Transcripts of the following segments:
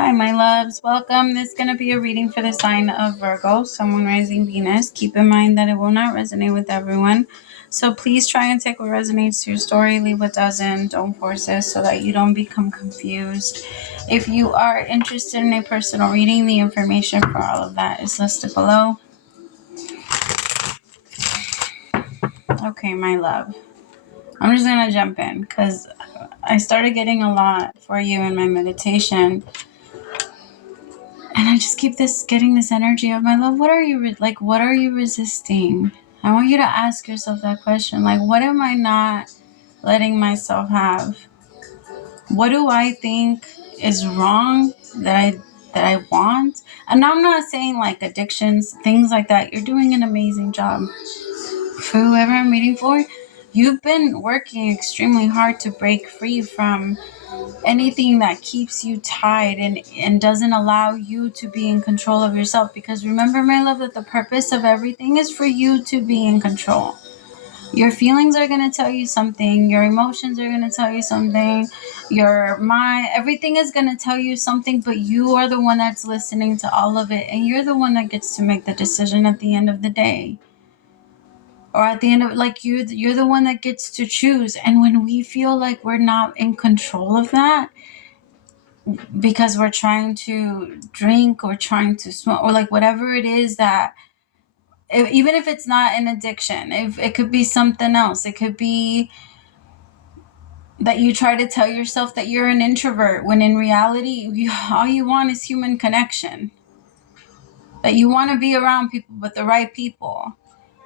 Hi, my loves. Welcome. This is going to be a reading for the sign of Virgo, Sun, Moon, Rising, Venus. Keep in mind that it will not resonate with everyone. So please try and take what resonates to your story, leave what doesn't. Don't force it so that you don't become confused. If you are interested in a personal reading, the information for all of that is listed below. Okay, my love. I'm just going to jump in because I started getting a lot for you in my meditation. And I just keep getting this energy of, my love, what are you, what are you resisting? I want you to ask yourself that question. Like, what am I not letting myself have? What do I think is wrong that I want? And I'm not saying like addictions, things like that. You're doing an amazing job. For whoever I'm reading for, you've been working extremely hard to break free from anything that keeps you tied and doesn't allow you to be in control of yourself. Because remember, my love, that the purpose of everything is for you to be in control. Your feelings are going to tell you something. Your emotions are going to tell you something. Your mind, everything is going to tell you something, but you are the one that's listening to all of it. And you're the one that gets to make the decision at the end of the day. Or at the end of, like, you're the one that gets to choose. And when we feel like we're not in control of that, because we're trying to drink or trying to smoke or like whatever it is that, even if it's not an addiction, if it could be something else, it could be that you try to tell yourself that you're an introvert when in reality all you want is human connection, that you want to be around people, but the right people.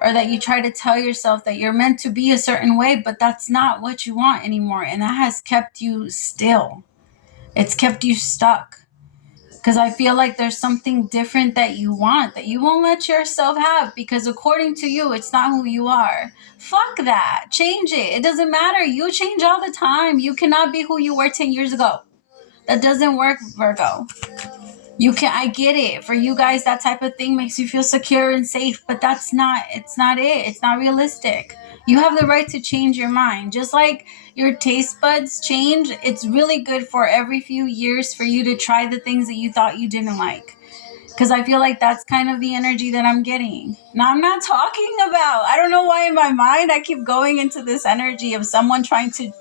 Or that you try to tell yourself that you're meant to be a certain way, but that's not what you want anymore. And that has kept you still. It's kept you stuck. Because I feel like there's something different that you want, that you won't let yourself have, because according to you, it's not who you are. Fuck that. Change it. It doesn't matter. You change all the time. You cannot be who you were 10 years ago. That doesn't work, Virgo. I get it. For you guys, that type of thing makes you feel secure and safe, but it's not it. It's not realistic. You have the right to change your mind. Just like your taste buds change, it's really good for every few years for you to try the things that you thought you didn't like. Because I feel like that's kind of the energy that I'm getting. Now, I'm not talking about, I don't know why in my mind I keep going into this energy of someone trying to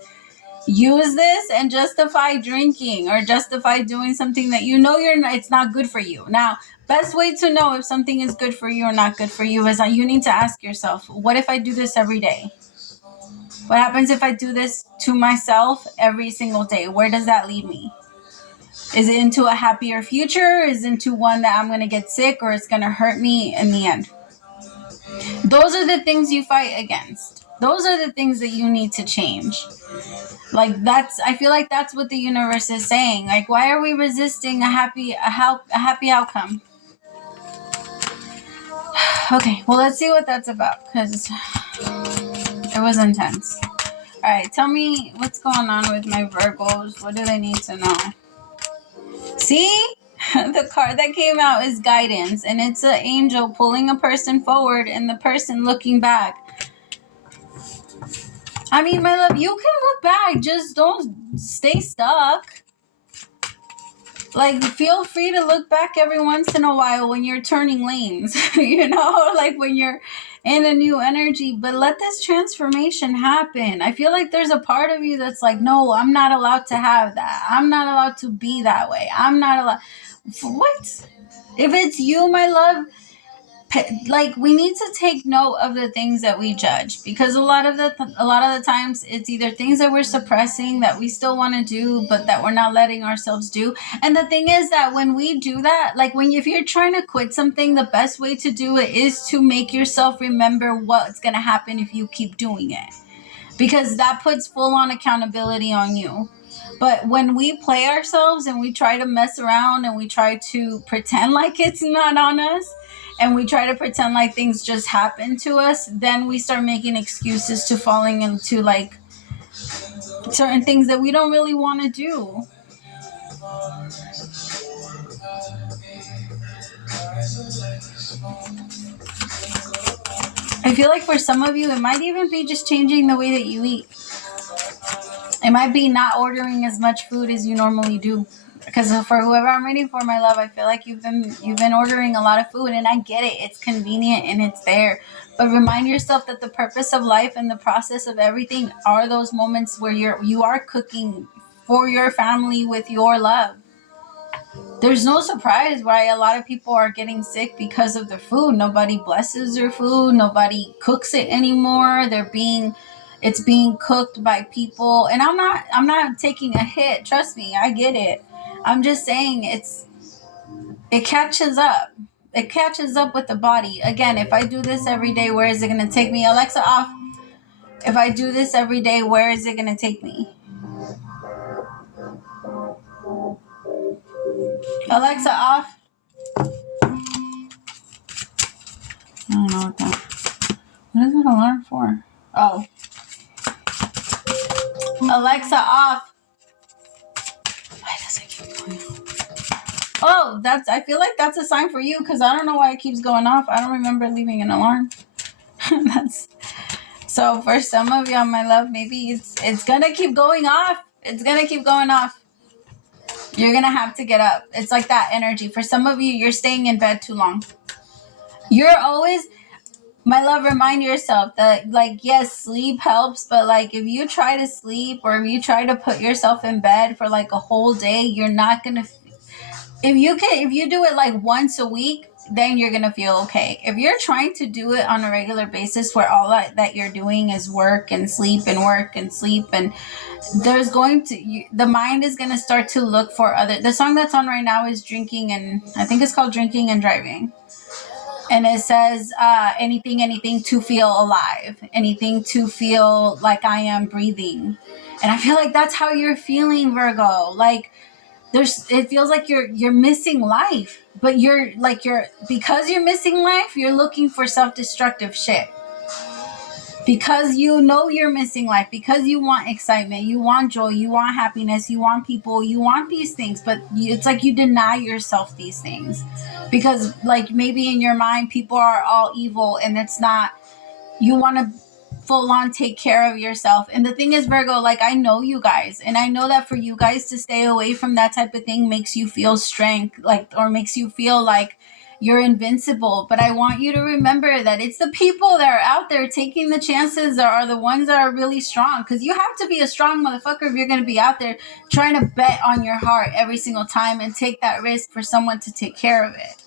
use this and justify drinking or justify doing something that you know it's not good for you. Now, best way to know if something is good for you or not good for you is that you need to ask yourself, what if I do this every day? What happens if I do this to myself every single day? Where does that lead me? Is it into a happier future? Is it into one that I'm going to get sick or it's going to hurt me in the end? Those are the things you fight against. Those are the things that you need to change. Like, I feel like that's what the universe is saying. Like, why are we resisting a happy outcome? Okay, well, let's see what that's about, because it was intense. All right, tell me what's going on with my Virgos. What do they need to know? See? The card that came out is guidance, and it's an angel pulling a person forward and the person looking back. I mean, my love, you can look back, just don't stay stuck. Like, feel free to look back every once in a while when you're turning lanes, you know, like when you're in a new energy, but let this transformation happen. I feel like there's a part of you that's like, no, I'm not allowed to have that. I'm not allowed to be that way. I'm not allowed. What? If it's you, my love, like, we need to take note of the things that we judge, because a lot of the times it's either things that we're suppressing that we still want to do but that we're not letting ourselves do. And the thing is that when we do that, like if you're trying to quit something, the best way to do it is to make yourself remember what's going to happen if you keep doing it, because that puts full on accountability on you. But when we play ourselves and we try to mess around and we try to pretend like it's not on us, and we try to pretend like things just happen to us, then we start making excuses to falling into like certain things that we don't really want to do. I feel like for some of you, it might even be just changing the way that you eat. It might be not ordering as much food as you normally do. Because for whoever I'm reading for, my love, I feel like you've been ordering a lot of food, and I get it. It's convenient and it's there. But remind yourself that the purpose of life and the process of everything are those moments where you are cooking for your family with your love. There's no surprise why a lot of people are getting sick because of their food. Nobody blesses their food. Nobody cooks it anymore. It's being cooked by people. And I'm not taking a hit. Trust me, I get it. I'm just saying it catches up. It catches up with the body. Again, if I do this every day, where is it going to take me? Alexa, off. If I do this every day, where is it going to take me? Alexa, off. I don't know what that. What is that alarm for? Oh. Alexa, off. Why does it keep going off? Oh, I feel like that's a sign for you, because I don't know why it keeps going off. I don't remember leaving an alarm. So for some of y'all, my love, maybe it's gonna keep going off. It's gonna keep going off. You're gonna have to get up. It's like that energy. For some of you, you're staying in bed too long. You're always, my love, remind yourself that, like, yes, sleep helps, but like if you try to sleep or if you try to put yourself in bed for like a whole day, you're not gonna. If you do it like once a week, then you're gonna feel okay. If you're trying to do it on a regular basis where all that you're doing is work and sleep and work and sleep, and the mind is gonna start to look for the song that's on right now is Drinking, and I think it's called Drinking and Driving. And it says anything to feel alive, anything to feel like I am breathing. And I feel like that's how you're feeling, Virgo. Like it feels like you're missing life, but because you're missing life, you're looking for self-destructive shit. Because you know you're missing life, because you want excitement, you want joy, you want happiness, you want people, you want these things, but it's like you deny yourself these things. Because like maybe in your mind, people are all evil, and it's not, you want to full on take care of yourself. And the thing is, Virgo, like I know you guys, and I know that for you guys to stay away from that type of thing makes you feel strength, or makes you feel like you're invincible. But I want you to remember that it's the people that are out there taking the chances that are the ones that are really strong. Because you have to be a strong motherfucker if you're going to be out there trying to bet on your heart every single time and take that risk for someone to take care of it.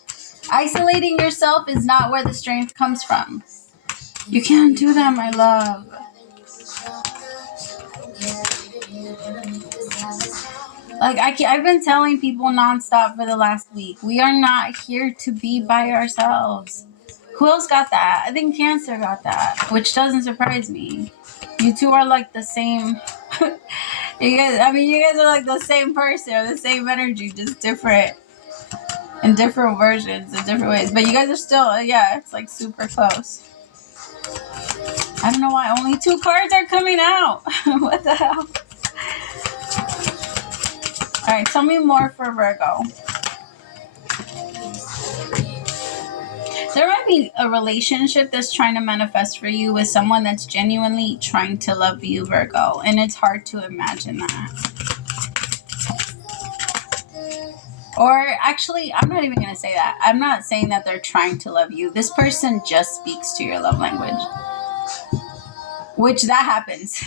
Isolating yourself is not where the strength comes from. You can't do that, my love. Like I've been telling people nonstop for the last week, we are not here to be by ourselves. Who else got that? I think Cancer got that, which doesn't surprise me. You two are like the same. You guys are like the same person or the same energy, just different. In different versions, in different ways. But you guys are still, it's like super close. I don't know why only 2 cards are coming out. What the hell? All right, tell me more for Virgo. There might be a relationship that's trying to manifest for you with someone that's genuinely trying to love you, Virgo. And it's hard to imagine that. Or actually, I'm not even going to say that. I'm not saying that they're trying to love you. This person just speaks to your love language. Which that happens.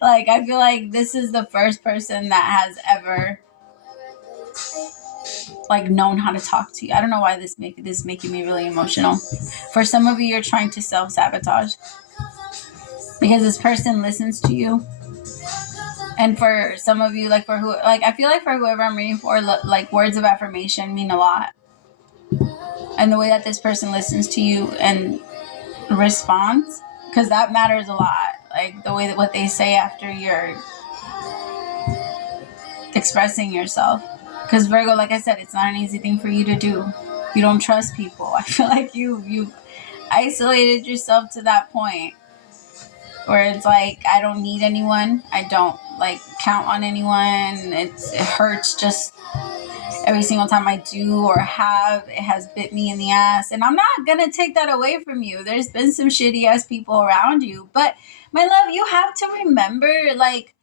Like, I feel like this is the first person that has ever like known how to talk to you. I don't know why this is making me really emotional. For some of you, you're trying to self-sabotage because this person listens to you. And for some of you, I feel like for whoever I'm reading for, like words of affirmation mean a lot. And the way that this person listens to you and responds, because that matters a lot. Like the way that what they say after you're expressing yourself. Because Virgo, like I said, it's not an easy thing for you to do. You don't trust people. I feel like you've isolated yourself to that point where it's like, I don't need anyone. I don't like count on anyone. It hurts just every single time I do or have. It has bit me in the ass. And I'm not going to take that away from you. There's been some shitty ass people around you. But my love, you have to remember, like,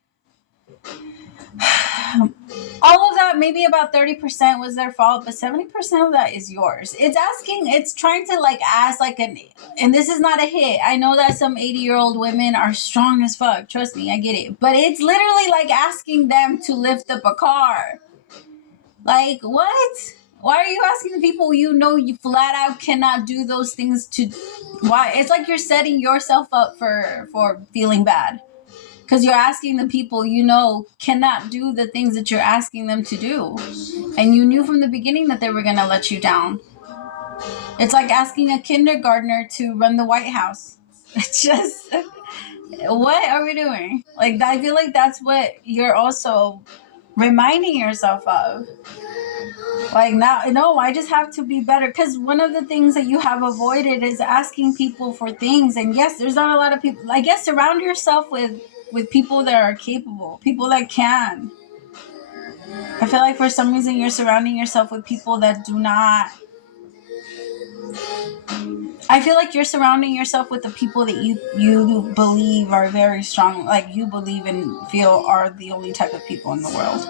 All of that, maybe about 30% was their fault, but 70% of that is yours. It's trying to like ask like and this is not a hit. I know that some 80-year-old women are strong as fuck. Trust me, I get it. But it's literally like asking them to lift up a car. Like, what? Why are you asking the people you know you flat out cannot do those things to? Why? It's like you're setting yourself up for feeling bad. Because you're asking the people you know cannot do the things that you're asking them to do. And you knew from the beginning that they were going to let you down. It's like asking a kindergartner to run the White House. It's just, what are we doing? Like, I feel like that's what you're also reminding yourself of. Like, now, no, I just have to be better. Because one of the things that you have avoided is asking people for things. And yes, there's not a lot of people. I guess surround yourself with people that are capable, people that can. I feel like for some reason you're surrounding yourself with people that do not. I feel like you're surrounding yourself with the people that you believe are very strong, like you believe and feel are the only type of people in the world.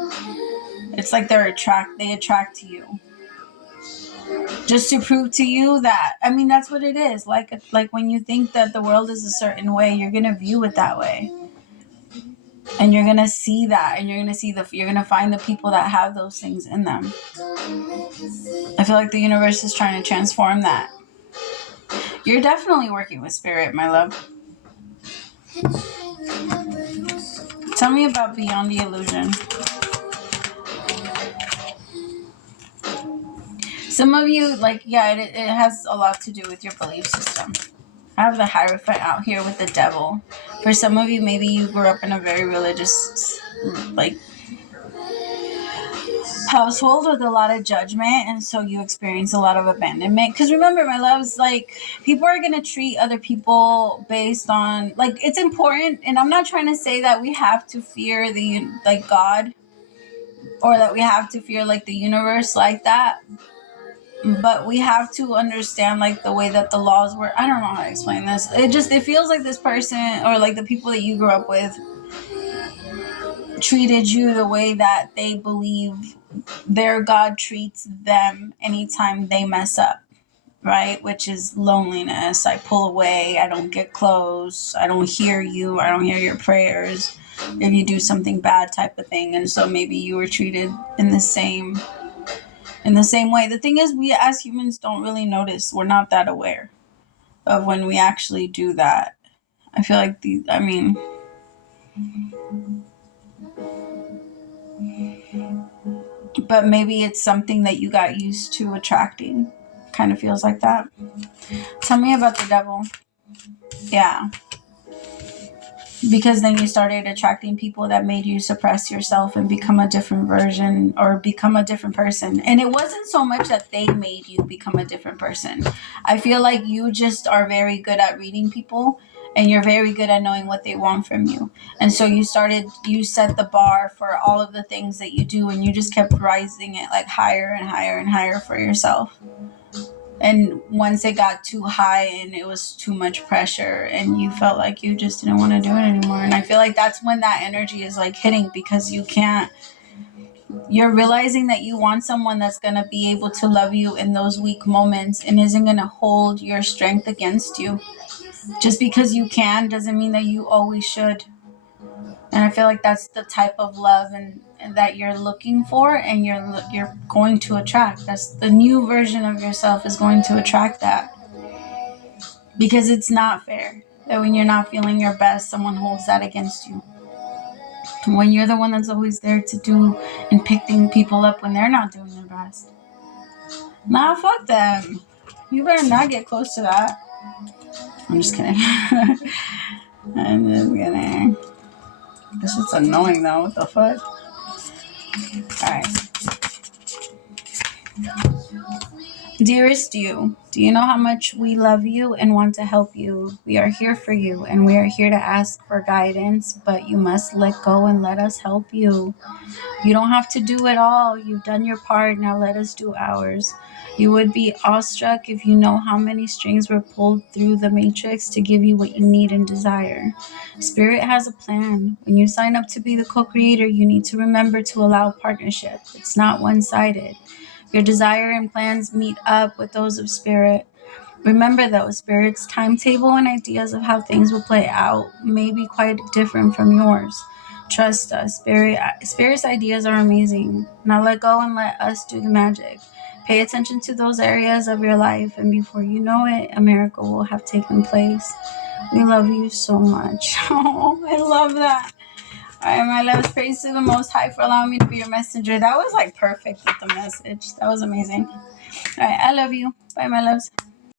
It's like they attract to you. Just to prove to you that, I mean, that's what it is. Like when you think that the world is a certain way, you're going to view it that way. And you're going to see that, and you're going to find the people that have those things in them. I feel like the universe is trying to transform that. You're definitely working with spirit, my love. Tell me about Beyond the Illusion. Some of you, it has a lot to do with your belief system. I have the Hierophant out here with the devil. For some of you, maybe you grew up in a very religious, household with a lot of judgment, and so you experience a lot of abandonment. Because remember, my loves, people are going to treat other people based on, it's important, and I'm not trying to say that we have to fear God, or that we have to fear, the universe like that. But we have to understand the way that the laws work. I don't know how to explain this. It feels like this person, or the people that you grew up with, treated you the way that they believe their God treats them anytime they mess up, right? Which is loneliness. I pull away. I don't get close. I don't hear you. I don't hear your prayers if you do something bad, type of thing. And so maybe you were treated in the same way. The thing is, we as humans don't really notice. We're not that aware of when we actually do that. I feel like but maybe it's something that you got used to attracting. Kind of feels like that. Tell me about the devil. Yeah. Because then you started attracting people that made you suppress yourself and become a different version, or become a different person. And it wasn't so much that they made you become a different person. I feel like you just are very good at reading people, and you're very good at knowing what they want from you. And so you set the bar for all of the things that you do, and you just kept rising it higher and higher and higher for yourself. And once it got too high and it was too much pressure, and you felt like you just didn't want to do it anymore. And I feel like that's when that energy is hitting, because you're realizing that you want someone that's going to be able to love you in those weak moments, and isn't going to hold your strength against you. Just because you can doesn't mean that you always should. And I feel like that's the type of love and that you're looking for, and you're going to attract. That's the new version of yourself is going to attract that. Because it's not fair that when you're not feeling your best, someone holds that against you. When you're the one that's always there to do and picking people up when they're not doing their best. Nah, fuck them. You better not get close to that. I'm just kidding. I'm just kidding. This is annoying though. What the fuck? Alright. Dearest you, do you know how much we love you and want to help you? We are here for you and we are here to ask for guidance, but you must let go and let us help you. You don't have to do it all. You've done your part. Now let us do ours. You would be awestruck if you know how many strings were pulled through the matrix to give you what you need and desire. Spirit has a plan. When you sign up to be the co-creator, you need to remember to allow partnership. It's not one-sided. Your desire and plans meet up with those of Spirit. Remember though, Spirit's timetable and ideas of how things will play out may be quite different from yours. Trust us, Spirit's ideas are amazing. Now let go and let us do the magic. Pay attention to those areas of your life, and before you know it, a miracle will have taken place. We love you so much. Oh, I love that. All right, my loves, praise to the Most High for allowing me to be your messenger. That was like perfect with the message. That was amazing. All right, I love you. Bye, my loves.